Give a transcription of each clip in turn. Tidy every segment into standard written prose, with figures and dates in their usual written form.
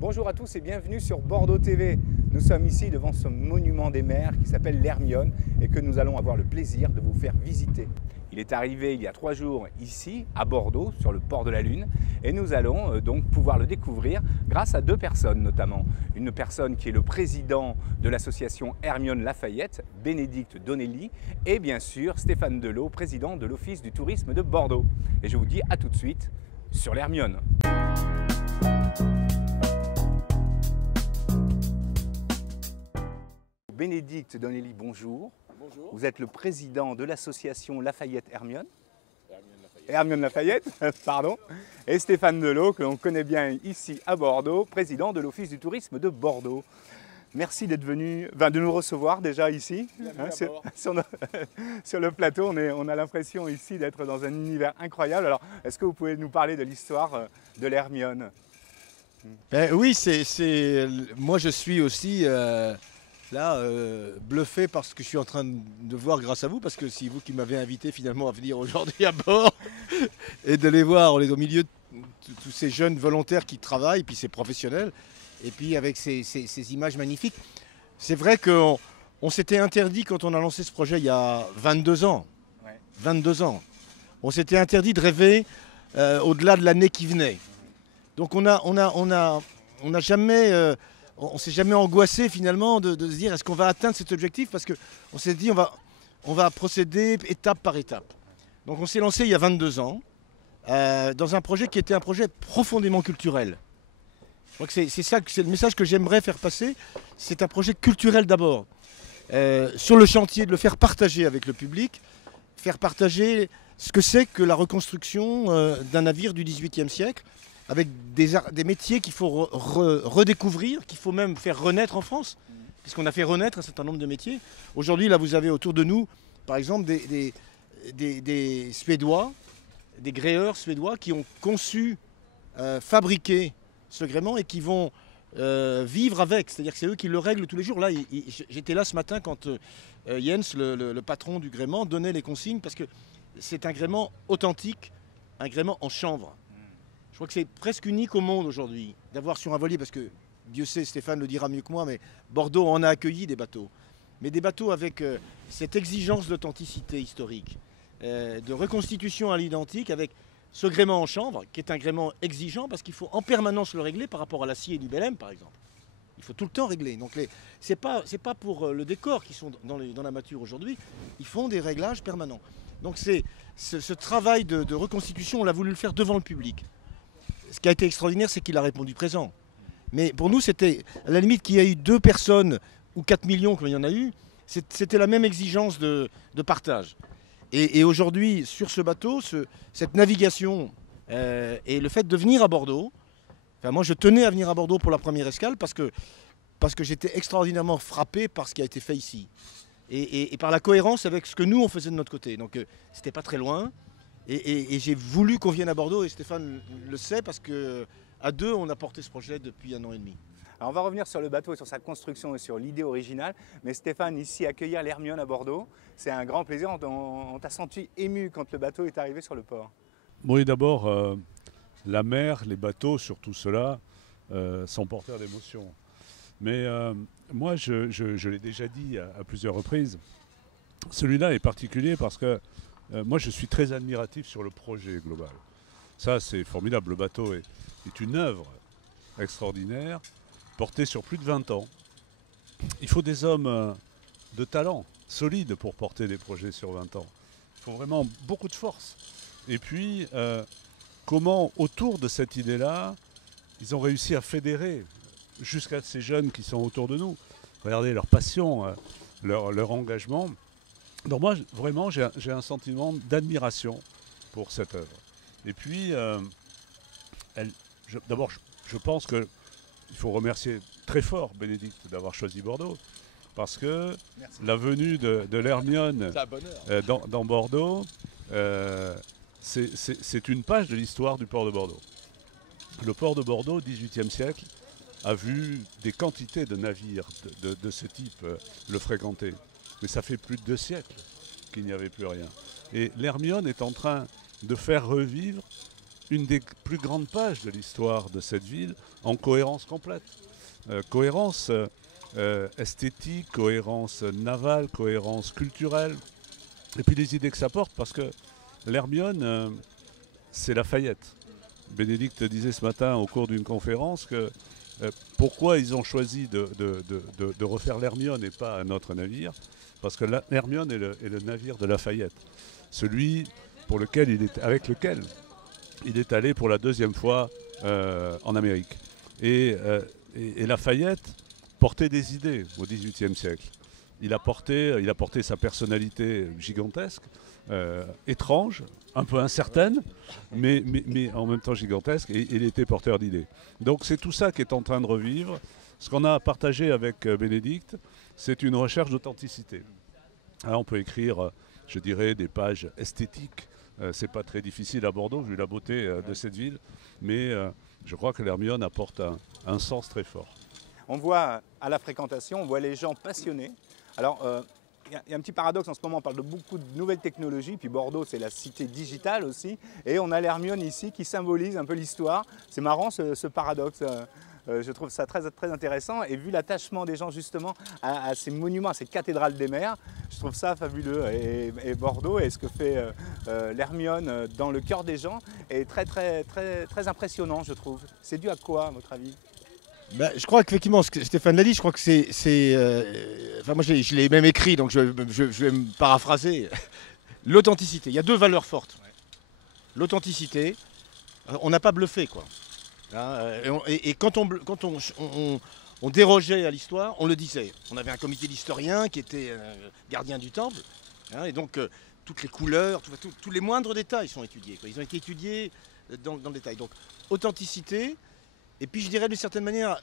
Bonjour à tous et bienvenue sur Bordeaux TV. Nous sommes ici devant ce monument des mers qui s'appelle l'Hermione et que nous allons avoir le plaisir de vous faire visiter. Il est arrivé il y a 3 jours ici à Bordeaux sur le port de la Lune et nous allons donc pouvoir le découvrir grâce à 2 personnes notamment. Une personne qui est le président de l'association Hermione Lafayette, Bénédicte Donnelly, et bien sûr Stéphane Delot, président de l'Office du tourisme de Bordeaux. Et je vous dis à tout de suite sur l'Hermione. Bénédicte Donnelly, bonjour. Bonjour. Vous êtes le président de l'association Lafayette Hermione. Hermione Lafayette. Hermione Lafayette, pardon. Et Stéphane Delot, que l'on connaît bien ici à Bordeaux, président de l'Office du tourisme de Bordeaux. Merci d'être venu, de nous recevoir déjà ici. Sur le plateau, on a l'impression ici d'être dans un univers incroyable. Alors, est-ce que vous pouvez nous parler de l'histoire de l'Hermione? Oui, moi je suis aussi bluffé par ce que je suis en train de voir grâce à vous, parce que c'est vous qui m'avez invité finalement à venir aujourd'hui à bord et de les voir. On est au milieu de tous ces jeunes volontaires qui travaillent, puis ces professionnels, et puis avec ces images magnifiques. C'est vrai qu'on s'était interdit quand on a lancé ce projet il y a 22 ans. Ouais. 22 ans. On s'était interdit de rêver au-delà de l'année qui venait. Donc on s'est jamais angoissé finalement de se dire est-ce qu'on va atteindre cet objectif, parce qu'on s'est dit on va procéder étape par étape. Donc on s'est lancé il y a 22 ans dans un projet qui était un projet profondément culturel. Je crois que c'est le message que j'aimerais faire passer. C'est un projet culturel d'abord. Sur le chantier, de le faire partager avec le public, faire partager ce que c'est que la reconstruction d'un navire du XVIIIe siècle, avec des métiers qu'il faut redécouvrir, qu'il faut même faire renaître en France, puisqu'on a fait renaître un certain nombre de métiers. Aujourd'hui, là, vous avez autour de nous, par exemple, des Suédois, des gréeurs suédois qui ont conçu, fabriqué ce gréement et qui vont vivre avec. C'est-à-dire que c'est eux qui le règlent tous les jours. Là, j'étais là ce matin quand Jens, le patron du gréement, donnait les consignes, parce que c'est un gréement authentique, un gréement en chanvre. Je crois que c'est presque unique au monde aujourd'hui d'avoir sur un voilier, parce que Dieu sait, Stéphane le dira mieux que moi, mais Bordeaux en a accueilli des bateaux. Mais des bateaux avec cette exigence d'authenticité historique, de reconstitution à l'identique, avec ce gréement en chanvre, qui est un gréement exigeant, parce qu'il faut en permanence le régler par rapport à l'acier du Belém, par exemple. Il faut tout le temps régler. Donc c'est pas pour le décor qui sont dans la mâture aujourd'hui, ils font des réglages permanents. Donc ce travail de reconstitution, on l'a voulu le faire devant le public. Ce qui a été extraordinaire, c'est qu'il a répondu présent. Mais pour nous, c'était, à la limite, qu'il y ait eu 2 personnes ou 4 millions, comme il y en a eu, c'était la même exigence de partage. Et aujourd'hui, sur ce bateau, cette navigation et le fait de venir à Bordeaux, enfin, moi je tenais à venir à Bordeaux pour la première escale, parce que j'étais extraordinairement frappé par ce qui a été fait ici. Et par la cohérence avec ce que nous, on faisait de notre côté. Donc c'était pas très loin. Et j'ai voulu qu'on vienne à Bordeaux, et Stéphane le sait, parce qu'à 2, on a porté ce projet depuis 1 an et demi. Alors on va revenir sur le bateau et sur sa construction et sur l'idée originale. Mais Stéphane, ici, accueillir l'Hermione à Bordeaux, c'est un grand plaisir. On t'a senti ému quand le bateau est arrivé sur le port. Oui, d'abord, la mer, les bateaux, surtout ceux-là, sont porteurs d'émotions. Mais moi, je l'ai déjà dit à plusieurs reprises, celui-là est particulier parce que moi, je suis très admiratif sur le projet global. Ça, c'est formidable. Le bateau est une œuvre extraordinaire, portée sur plus de 20 ans. Il faut des hommes de talent, solides, pour porter des projets sur 20 ans. Il faut vraiment beaucoup de force. Et puis, comment, autour de cette idée-là, ils ont réussi à fédérer jusqu'à ces jeunes qui sont autour de nous. Regardez leur passion, leur engagement. Donc moi, vraiment, j'ai un sentiment d'admiration pour cette œuvre. Et puis, d'abord, je pense qu'il faut remercier très fort Bénédicte d'avoir choisi Bordeaux, parce que la venue de l'Hermione dans Bordeaux, c'est une page de l'histoire du port de Bordeaux. Le port de Bordeaux, au XVIIIe siècle, a vu des quantités de navires de ce type le fréquenter. Mais ça fait plus de 2 siècles qu'il n'y avait plus rien. Et l'Hermione est en train de faire revivre une des plus grandes pages de l'histoire de cette ville en cohérence complète. Cohérence esthétique, cohérence navale, cohérence culturelle, et puis les idées que ça porte, parce que l'Hermione, c'est Lafayette. Bénédicte disait ce matin au cours d'une conférence que pourquoi ils ont choisi de refaire l'Hermione et pas un autre navire, parce que l'Hermione est le navire de Lafayette, celui avec lequel il est allé pour la 2e fois en Amérique. Et Lafayette portait des idées au XVIIIe siècle. Il a porté sa personnalité gigantesque, étrange, un peu incertaine, mais en même temps gigantesque, et il était porteur d'idées. Donc c'est tout ça qui est en train de revivre. Ce qu'on a partagé avec Bénédicte, c'est une recherche d'authenticité. Alors on peut écrire, je dirais, des pages esthétiques. C'est pas très difficile à Bordeaux, vu la beauté de cette ville, mais je crois que l'Hermione apporte un sens très fort. On voit à la fréquentation, on voit les gens passionnés. Alors, il y a un petit paradoxe en ce moment, on parle de beaucoup de nouvelles technologies, puis Bordeaux c'est la cité digitale aussi, et on a l'Hermione ici qui symbolise un peu l'histoire. C'est marrant ce paradoxe, je trouve ça très, très intéressant, et vu l'attachement des gens justement à ces monuments, à ces cathédrales des mers, je trouve ça fabuleux. Et Bordeaux, et ce que fait l'Hermione dans le cœur des gens, est très, très, très, très impressionnant, je trouve. C'est dû à quoi, à votre avis ? Ben, je crois qu'effectivement, ce que Stéphane l'a dit, je crois que enfin moi je l'ai même écrit, donc je vais me paraphraser. L'authenticité, il y a 2 valeurs fortes. L'authenticité, on n'a pas bluffé, quoi. Et quand on dérogeait à l'histoire, on le disait. On avait un comité d'historiens qui était gardien du temple, et donc toutes les couleurs, tous les moindres détails sont étudiés, quoi. Ils ont été étudiés dans le détail. Donc authenticité. Et puis je dirais d'une certaine manière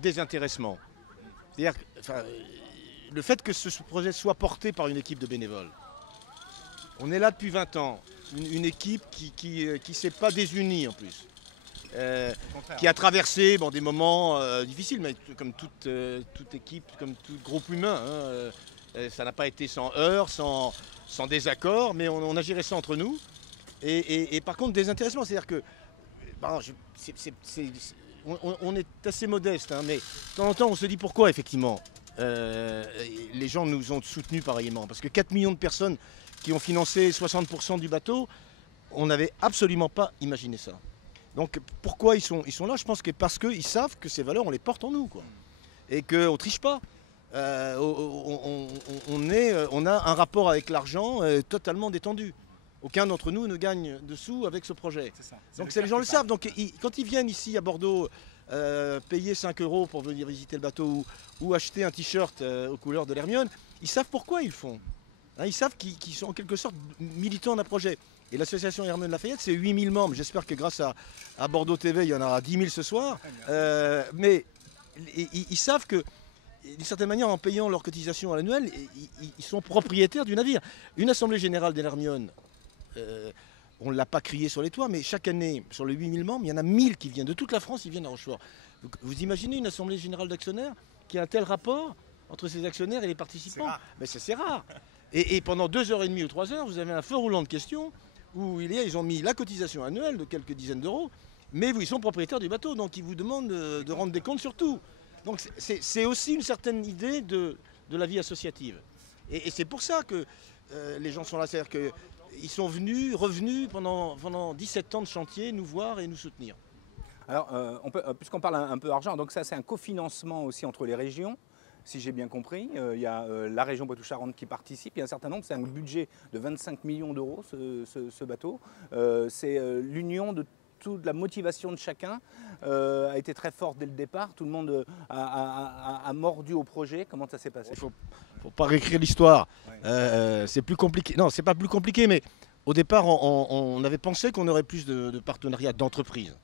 désintéressement. C'est-à-dire le fait que ce projet soit porté par une équipe de bénévoles. On est là depuis 20 ans, une équipe qui ne s'est pas désunie en plus. Qui a traversé des moments difficiles, mais comme toute équipe, comme tout groupe humain. Ça n'a pas été sans heurts, sans désaccord, mais on a géré ça entre nous. Et par contre, désintéressement, c'est-à-dire que on est assez modeste, mais de temps en temps on se dit pourquoi effectivement les gens nous ont soutenus pareillement. Parce que 4 millions de personnes qui ont financé 60% du bateau, on n'avait absolument pas imaginé ça. Donc pourquoi ils sont là? Je pense que parce qu'ils savent que ces valeurs on les porte en nous, quoi. Et qu'on ne triche pas. On a un rapport avec l'argent totalement détendu. Aucun d'entre nous ne gagne de sous avec ce projet. Donc les gens le savent. Donc quand ils viennent ici à Bordeaux payer 5 € pour venir visiter le bateau ou acheter un t-shirt aux couleurs de l'Hermione, ils savent pourquoi ils le font. Ils savent qu'ils sont en quelque sorte militants d'un projet. Et l'association Hermione Lafayette, c'est 8000 membres. J'espère que grâce à Bordeaux TV, il y en aura 10 000 ce soir. Mais ils savent que, d'une certaine manière, en payant leur cotisation annuelle, ils sont propriétaires du navire. Une assemblée générale de l'Hermione, on ne l'a pas crié sur les toits, mais chaque année, sur les 8000 membres, il y en a 1000 qui viennent. De toute la France, ils viennent à Rochefort. Vous imaginez une assemblée générale d'actionnaires qui a un tel rapport entre ses actionnaires et les participants? Mais c'est rare. Et pendant 2h30 ou 3 heures, vous avez un feu roulant de questions où ils ont mis la cotisation annuelle de quelques dizaines d'euros, mais ils sont propriétaires du bateau, donc ils vous demandent de rendre des comptes sur tout. Donc c'est aussi une certaine idée de la vie associative. Et c'est pour ça que les gens sont là. C'est-à-dire qu'ils sont revenus pendant 17 ans de chantier nous voir et nous soutenir. Alors, puisqu'on parle un peu d'argent, donc ça c'est un cofinancement aussi entre les régions. Si j'ai bien compris, il y a la région Poitou-Charentes qui participe, il y a un certain nombre, c'est un budget de 25 millions d'euros ce bateau. C'est l'union de toute la motivation de chacun a été très forte dès le départ, tout le monde a mordu au projet. Comment ça s'est passé? Il faut pas réécrire l'histoire, c'est plus compliqué. Non, c'est pas plus compliqué, mais au départ on avait pensé qu'on aurait plus de partenariats d'entreprise.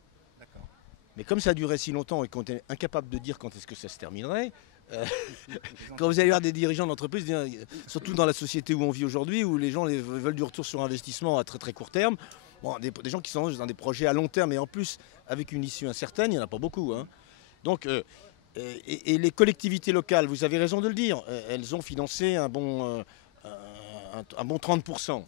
Mais comme ça a duré si longtemps et qu'on était incapable de dire quand est-ce que ça se terminerait, quand vous allez voir des dirigeants d'entreprise, surtout dans la société où on vit aujourd'hui, où les gens veulent du retour sur investissement à très très court terme, des gens qui sont dans des projets à long terme et en plus avec une issue incertaine, il n'y en a pas beaucoup. Donc, et les collectivités locales, vous avez raison de le dire, elles ont financé un bon 30%.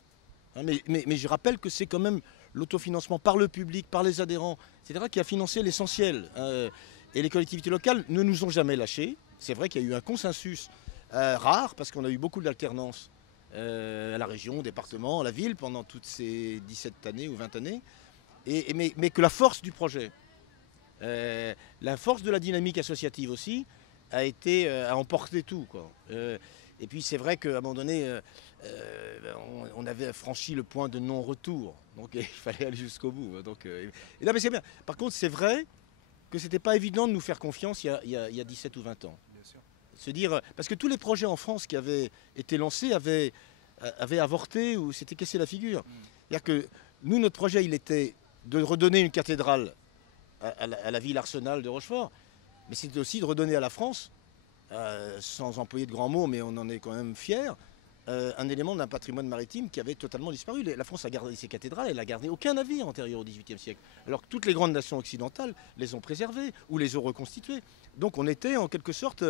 Mais je rappelle que c'est quand même l'autofinancement par le public, par les adhérents, etc., qui a financé l'essentiel. Et les collectivités locales ne nous ont jamais lâchés. C'est vrai qu'il y a eu un consensus rare, parce qu'on a eu beaucoup d'alternance à la région, au département, à la ville, pendant toutes ces 17 années ou 20 années. Mais que la force du projet, la force de la dynamique associative aussi, a emporté tout, quoi. Et puis c'est vrai qu'à un moment donné, on avait franchi le point de non-retour. Donc il fallait aller jusqu'au bout. Donc, et là, mais c'est bien. Par contre, c'est vrai que c'était pas évident de nous faire confiance il y a 17 ou 20 ans. Bien sûr. Se dire, parce que tous les projets en France qui avaient été lancés avaient avorté ou s'étaient cassé la figure. C'est-à-dire que nous, notre projet, il était de redonner une cathédrale à la ville arsenal de Rochefort, mais c'était aussi de redonner à la France, sans employer de grands mots, mais on en est quand même fiers, un élément d'un patrimoine maritime qui avait totalement disparu. La France a gardé ses cathédrales, elle n'a gardé aucun navire antérieur au XVIIIe siècle, alors que toutes les grandes nations occidentales les ont préservés ou les ont reconstitués. Donc on était en quelque sorte,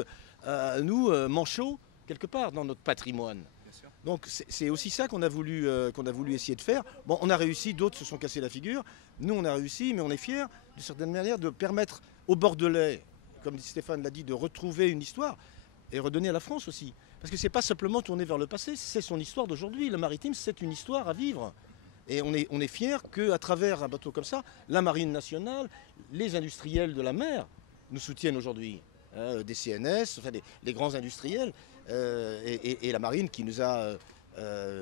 nous, manchots, quelque part, dans notre patrimoine. Donc c'est aussi ça qu'on a voulu essayer de faire. Bon, on a réussi, d'autres se sont cassés la figure. Nous, on a réussi, mais on est fiers, d'une certaine manière, de permettre aux Bordelais, comme Stéphane l'a dit, de retrouver une histoire et redonner à la France aussi. Parce que c'est pas simplement tourner vers le passé, c'est son histoire d'aujourd'hui. Le maritime, c'est une histoire à vivre. Et on est fiers qu'à travers un bateau comme ça, la Marine nationale, les industriels de la mer nous soutiennent aujourd'hui. Des CNS, enfin les grands industriels, et la Marine qui nous a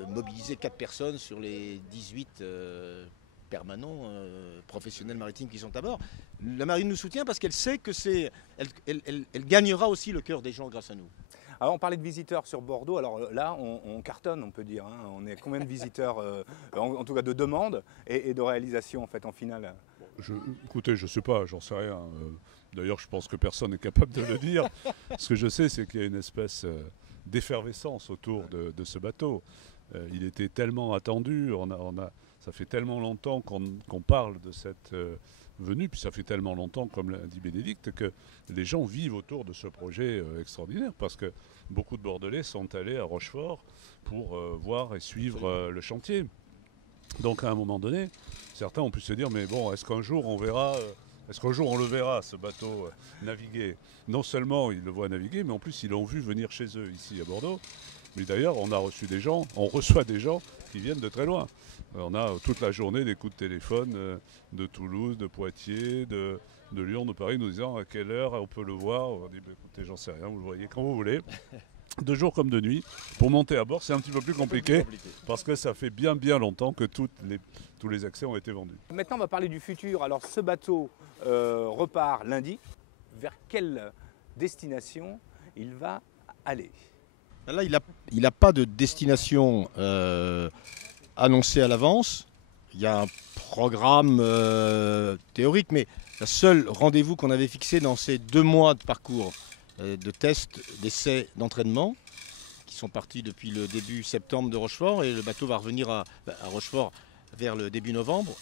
mobilisé 4 personnes sur les 18 permanents professionnels maritimes qui sont à bord. La Marine nous soutient parce qu'elle sait que elle gagnera aussi le cœur des gens grâce à nous. Alors on parlait de visiteurs sur Bordeaux, alors là on cartonne on peut dire, hein. On est combien de visiteurs, en tout cas de demandes et de réalisations en fait en finale? Écoutez, je ne sais pas, j'en sais rien. D'ailleurs, je pense que personne n'est capable de le dire. Ce que je sais, c'est qu'il y a une espèce d'effervescence autour de ce bateau. Il était tellement attendu, ça fait tellement longtemps qu'on parle de cette venue, puis ça fait tellement longtemps, comme l'a dit Bénédicte, que les gens vivent autour de ce projet extraordinaire, parce que beaucoup de Bordelais sont allés à Rochefort pour voir et suivre le chantier. Donc à un moment donné, certains ont pu se dire, mais bon, est-ce qu'un jour on le verra, ce bateau naviguer? Non seulement ils le voient naviguer, mais en plus ils l'ont vu venir chez eux, ici à Bordeaux. Mais d'ailleurs, on reçoit des gens qui viennent de très loin. On a toute la journée des coups de téléphone de Toulouse, de Poitiers, de Lyon, de Paris, nous disant à quelle heure on peut le voir. On dit, bah, écoutez, j'en sais rien, vous le voyez quand vous voulez. De jour comme de nuit. Pour monter à bord, c'est un petit peu plus compliqué parce que ça fait bien longtemps que tous les accès ont été vendus. Maintenant, on va parler du futur. Alors, ce bateau repart lundi. Vers quelle destination il va aller? Là, il n'a pas de destination annoncée à l'avance. Il y a un programme théorique, mais le seul rendez-vous qu'on avait fixé dans ces 2 mois de parcours de tests, d'essais, d'entraînement, qui sont partis depuis le début septembre de Rochefort, et le bateau va revenir à Rochefort vers le début novembre,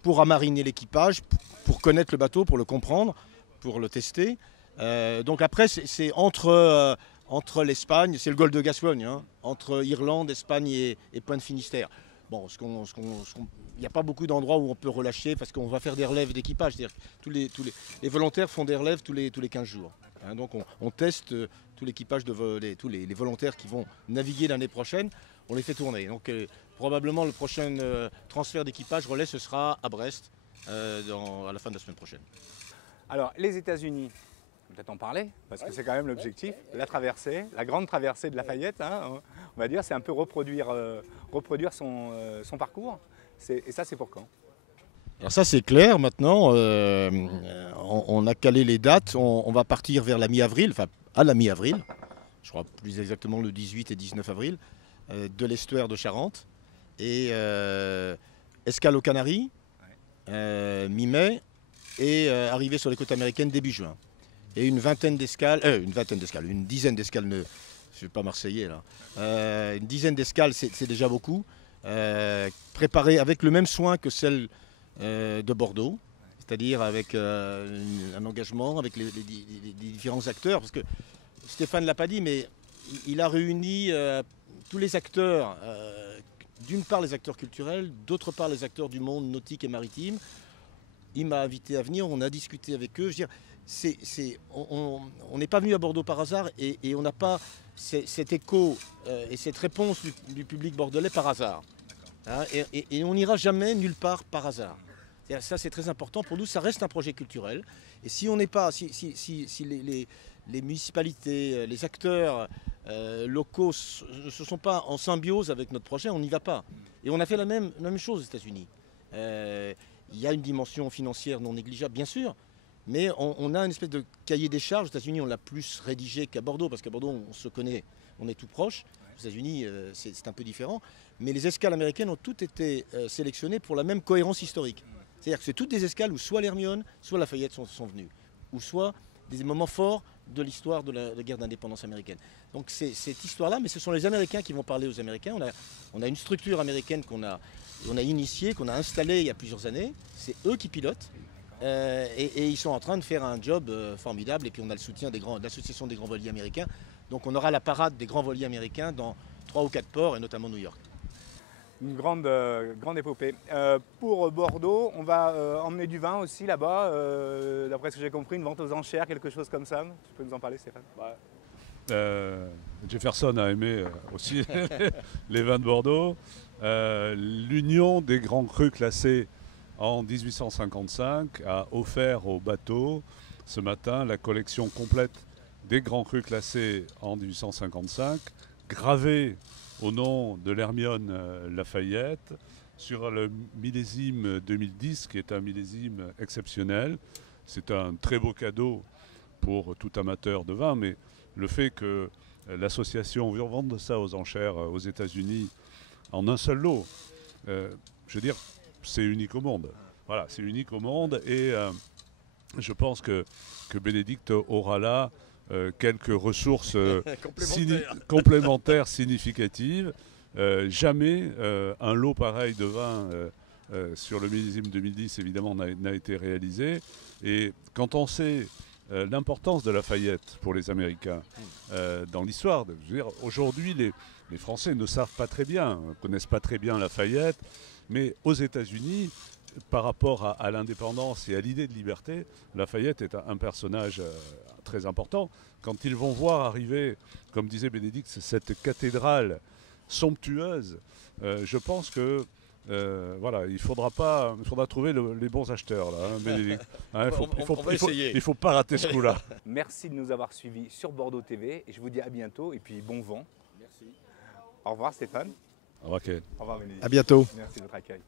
pour amariner l'équipage, pour connaître le bateau, pour le comprendre, pour le tester. Donc après, c'est entre l'Espagne, c'est le golfe de Gascogne, hein, entre Irlande, Espagne et Pointe-Finistère. Bon, il n'y a pas beaucoup d'endroits où on peut relâcher parce qu'on va faire des relèves d'équipage. C'est-à-dire que les volontaires font des relèves tous les 15 jours. Hein, donc on teste tout l'équipage, tous les volontaires qui vont naviguer l'année prochaine, on les fait tourner. Donc probablement le prochain transfert d'équipage relais, ce sera à Brest à la fin de la semaine prochaine. Alors les États-Unis, peut-être en parler, parce que c'est quand même l'objectif, la traversée, la grande traversée de Lafayette, hein, on va dire, c'est un peu reproduire son parcours. Et ça, c'est pour quand? Alors ça, c'est clair maintenant. On a calé les dates. On va partir vers la mi-avril, enfin à la mi-avril, je crois plus exactement le 18 et 19 avril, de l'estuaire de Charente. Et escale aux Canaries, mi-mai, et arrivée sur les côtes américaines début juin. Et une dizaine d'escales, je ne suis pas marseillais là, une dizaine d'escales, c'est déjà beaucoup. Préparées avec le même soin que celle de Bordeaux, c'est-à-dire avec un engagement avec les différents acteurs, parce que Stéphane ne l'a pas dit, mais il a réuni tous les acteurs d'une part les acteurs culturels, d'autre part les acteurs du monde nautique et maritime. Il m'a invité à venir, on a discuté avec eux. Je veux dire, on n'est pas venu à Bordeaux par hasard et on n'a pas cet écho et cette réponse du public bordelais par hasard. Hein, et on n'ira jamais nulle part par hasard. Ça, c'est très important pour nous, ça reste un projet culturel. Et si on n'est pas, si les municipalités, les acteurs locaux ne sont pas en symbiose avec notre projet, on n'y va pas. Et on a fait la même chose aux États-Unis. Il y a une dimension financière non négligeable, bien sûr, mais on a une espèce de cahier des charges. Aux États-Unis, on l'a plus rédigé qu'à Bordeaux, parce qu'à Bordeaux, on se connaît, on est tout proche. Aux États-Unis, c'est un peu différent. Mais les escales américaines ont toutes été sélectionnées pour la même cohérence historique. C'est-à-dire que c'est toutes des escales où soit l'Hermione, soit Lafayette sont venus, ou soit des moments forts de l'histoire de la guerre d'indépendance américaine. Donc c'est cette histoire-là, mais ce sont les Américains qui vont parler aux Américains. On a une structure américaine qu'on a initiée, qu'on a installée il y a plusieurs années. C'est eux qui pilotent. Et ils sont en train de faire un job formidable. Et puis on a le soutien de l'Association des grands voiliers américains. Donc on aura la parade des grands voiliers américains dans 3 ou 4 ports, et notamment New York. Une grande épopée. Pour Bordeaux, on va emmener du vin aussi là-bas. D'après ce que j'ai compris, une vente aux enchères, quelque chose comme ça. Tu peux nous en parler, Stéphane? Jefferson a aimé aussi les vins de Bordeaux. L'Union des grands crus classés en 1855 a offert au bateau ce matin la collection complète des grands crus classés en 1855, gravée au nom de l'Hermione Lafayette sur le millésime 2010, qui est un millésime exceptionnel. C'est un très beau cadeau pour tout amateur de vin, mais le fait que l'association vende ça aux enchères aux États-Unis en un seul lot, je veux dire, c'est unique au monde. Voilà, c'est unique au monde, et je pense que Bénédicte aura là quelques ressources complémentaires significatives. Jamais un lot pareil de vin sur le millésime 2010 évidemment n'a été réalisé. Et quand on sait l'importance de Lafayette pour les Américains dans l'histoire, aujourd'hui les Français ne savent pas très bien, ne connaissent pas très bien Lafayette, mais aux États-Unis, par rapport à l'indépendance et à l'idée de liberté, Lafayette est un personnage très important. Quand ils vont voir arriver, comme disait Bénédicte, cette cathédrale somptueuse, je pense que voilà, il faudra trouver les bons acheteurs là, hein, Bénédicte. Hein, il faut pas rater ce coup-là. Merci de nous avoir suivis sur Bordeaux TV, et je vous dis à bientôt, et puis bon vent. Merci. Au revoir Stéphane. Au revoir Ken. Au revoir Bénédicte. À bientôt. Merci de votre accueil.